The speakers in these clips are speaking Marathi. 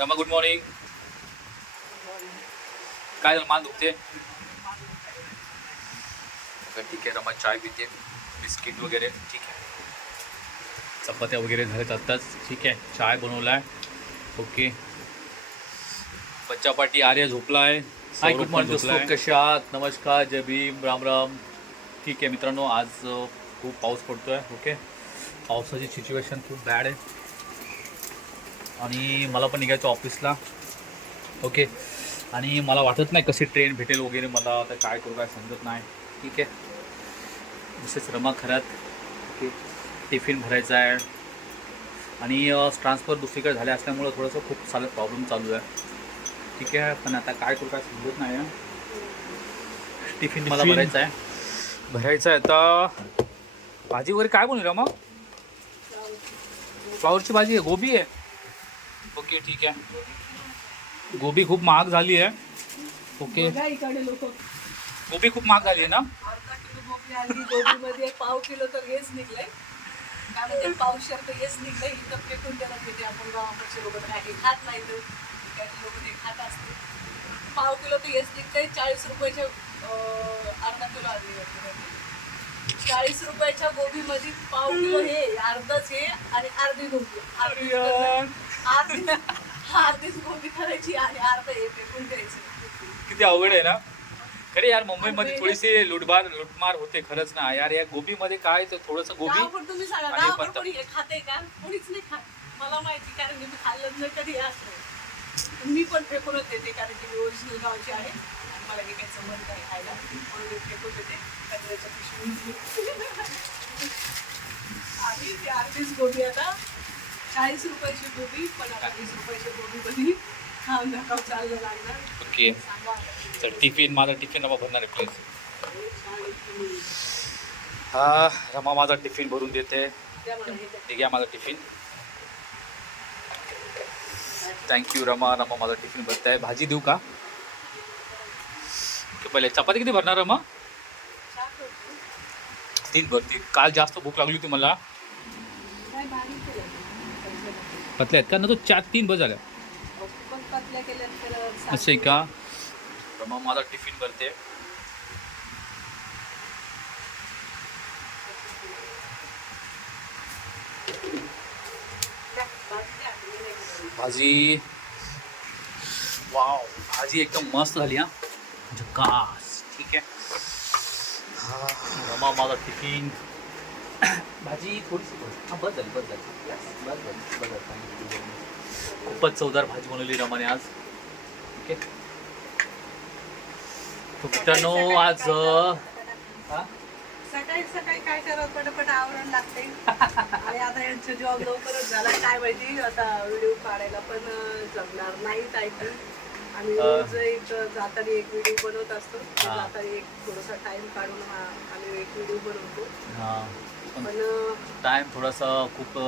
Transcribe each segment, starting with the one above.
Rama good morning. काय झालं, मान दुखते? ठीक आहे. रमा चाय पिते, बिस्किट वगैरे. ठीक आहे. चपात्या वगैरे झाल्यात आत्ताच. ठीक आहे. चाय बनवला आहे. ओके. बच्चा पार्टी आर्य झोपला आहे. हाय गुड मॉर्निंग दोस्तों, कसे आहात? नमस्कार, जय भीम, राम राम. ठीक आहे मित्रांनो, आज खूप पाऊस पडतो आहे. ओके. पावसाची सिच्युएशन खूप बॅड आहे आणि मला पण निघायचं ऑफिसला. ओके. आणि मला वाटत नाही कशी ट्रेन भेटेल वगैरे. मला आता काय करू काय समजत नाही. ठीक आहे. विशेष रमा खरात. ओके. टिफिन भरायचा आहे आणि ट्रान्सफर दुसरीकडे झाले असल्यामुळं थोडंसं खूप सारं प्रॉब्लेम चालू आहे. ठीक आहे. पण आता काय करू काय समजत नाही आहे. टिफिन मला भरायचा आहे. आता भाजी वगैरे काय बनवली रमा? फ्लावरची भाजी आहे, गोबी आहे. ओके ठीक आहे. गोबी खूप महाग झाली आहे. ओके. गोबी खूप महाग झाली आहे ना? अर्धा किलो गोबी आली. गोबीमध्ये पाव किलो तर हेच निघलंय. काय म्हणते, पावशेर तर हेच निघलंय. इथं फेकून देणार म्हणजे आपण गावाकडचे लोक काही खात नाही, तर काही लोक ते खात असते. पाव किलो तर हेच निघलंय. 40 रुपयाच्या अर्धा किलो आली. 40 रुपयाच्या गोबीमध्ये पाव किलो हे, अर्धच हे आणि अर्धी गोबी. अर्धीच गोबी करायची आणि अर्ध हे फेकून द्यायचं. किती अवघड आहे ना. खरे यार, मुंबईमध्ये थोडीशी लुटमार होते खरंच ना यार. या गोबीमध्ये काय तर थोडंसं गोबी. तुम्ही सांगा, गावाकडे कोणी हे खाते का? कोणीच नाही खात. मला माहिती, कारण मी खाल्लं नाही कधी असं. मी पण फेकूनच देते, कारण की मी ओरिजिनल गावची आहे आणि मला हे काही संबंध नाही खायला, म्हणून मी फेकून देते कचऱ्याच्या पिशवी. आणि ती अर्धीच गोबी आता 40 रुपयाची गोबी, पण आता 20 रुपयाच्या गोबीमध्ये खाऊन नका चाललं लागणार. ओके. तर टिफिन, माझा टिफिन रमा भरणार आहे प्लीज. हा, रमा माझा टिफिन भरून देते. ठीक आहे, माझा टिफिन. थँक्यू रमा. रमा माझा टिफिन भरत आहे. भाजी देऊ का? ओके. पहिले चपाती किती भरणार रमा? 3 भरती. काल जास्त भूक लागली होती मला. पतल्या आहेत का? ना तो 4-3 बस झाल्या. असं आहे का? रमा माझा टिफिन भरते. भाजी, वाव, भाजी एकदम मस्त झाली हा, झकास. ठीक आहे. हा, रमा माझा टिफिन. भाजी थोडीशी बस झाली. खूपच चवदार भाजी बनवली रमाने आज. ओके. तो मित्रांनो आज सकाळी काय करत पटापट आवरण लागते. आणि आता यांचा जॉब लवकरच झाला, काय माहिती आता व्हिडिओ काढायला पण जमणार नाही टाईप. आम्ही रोज इथं जाताना एक व्हिडिओ बनवत असतो. जाताना एक थोडासा टाइम काढून आम्ही एक व्हिडिओ बनवतो. पण टाइम थोडासा खूप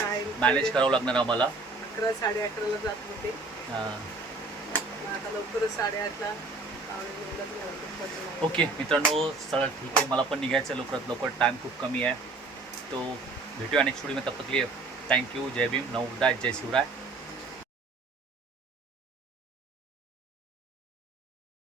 टाइम मॅनेज करावं लागणार आम्हाला. 11-11:30ला जात होते. आता लवकरच 8:30ला. ओके मित्रांनो, चला ठीक आहे. मला पण निघायचं लवकरात लवकर. टाइम खूप कमी आहे. तो भेटूया नेक्स्ट व्हिडिओ में. तब तक के लिए थँक्यू. जय भीम, नवोदय, जय शिवराय.